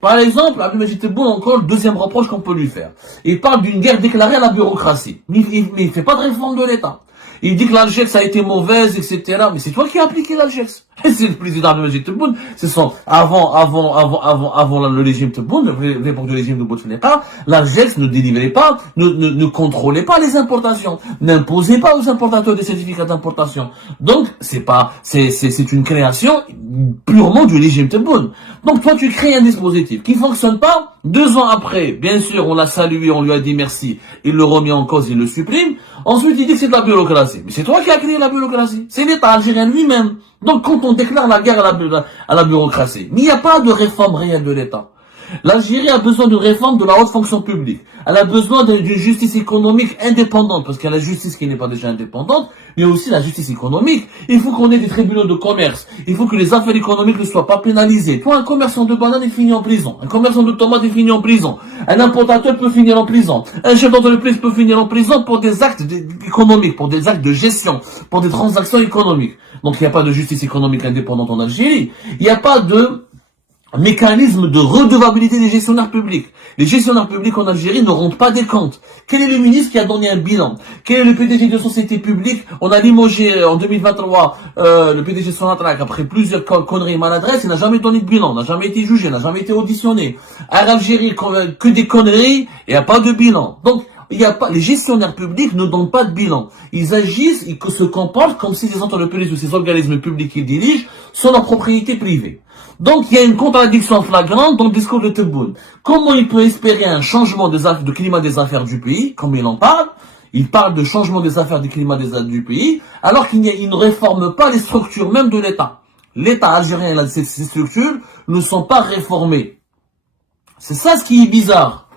Par exemple, Abdelmajid Tebboune, encore le deuxième reproche qu'on peut lui faire. Il parle d'une guerre déclarée à la bureaucratie. Mais il fait pas de réforme de l'État. Il dit que l'Algex a été mauvaise, etc. Mais c'est toi qui as appliqué l'Algex. C'est le président Abdelmajid Tebboune. Ce sont, avant le régime Tebboune, l'époque du régime de Bouteflika, l'Algex ne délivrait pas, ne contrôlait pas les importations, n'imposait pas aux importateurs des certificats d'importation. Donc, c'est une création purement du régime Tebboune. Donc, toi, tu crées un dispositif qui fonctionne pas. 2 ans après, bien sûr, on l'a salué, on lui a dit merci, il le remet en cause, il le supprime. Ensuite, il dit que c'est de la bureaucratie. Mais c'est toi qui as créé la bureaucratie. C'est l'État algérien lui-même. Donc, quand on déclare la guerre à la bureaucratie, mais il n'y a pas de réforme réelle de l'État. L'Algérie a besoin d'une réforme de la haute fonction publique. Elle a besoin d'une justice économique indépendante, parce qu'il y a la justice qui n'est pas déjà indépendante, mais aussi la justice économique. Il faut qu'on ait des tribunaux de commerce. Il faut que les affaires économiques ne soient pas pénalisées. Toi, un commerçant de bananes est fini en prison. Un commerçant de tomates est fini en prison. Un importateur peut finir en prison. Un chef d'entreprise peut finir en prison pour des actes économiques, pour des actes de gestion, pour des transactions économiques. Donc, il n'y a pas de justice économique indépendante en Algérie. Il n'y a pas de mécanisme de redevabilité des gestionnaires publics. Les gestionnaires publics en Algérie ne rendent pas des comptes. Quel est le ministre qui a donné un bilan? Quel est le PDG de société publique? On a limogé en 2023 le PDG de Sonatrach après plusieurs conneries et maladresses. Il n'a jamais donné de bilan, n'a jamais été jugé, n'a jamais été auditionné. En Algérie, que des conneries, il n'y a pas de bilan. Donc, les gestionnaires publics ne donnent pas de bilan. Ils agissent, ils se comportent comme si ces entreprises ou ces organismes publics qu'ils dirigent sont leur propriété privée. Donc, il y a une contradiction flagrante dans le discours de Tebboune. Comment il peut espérer un changement de climat des affaires du pays, comme il en parle? Il parle de changement des affaires du climat du pays, alors qu'il ne réforme pas les structures même de l'État. L'État algérien et ces structures ne sont pas réformées. C'est ça ce qui est bizarre.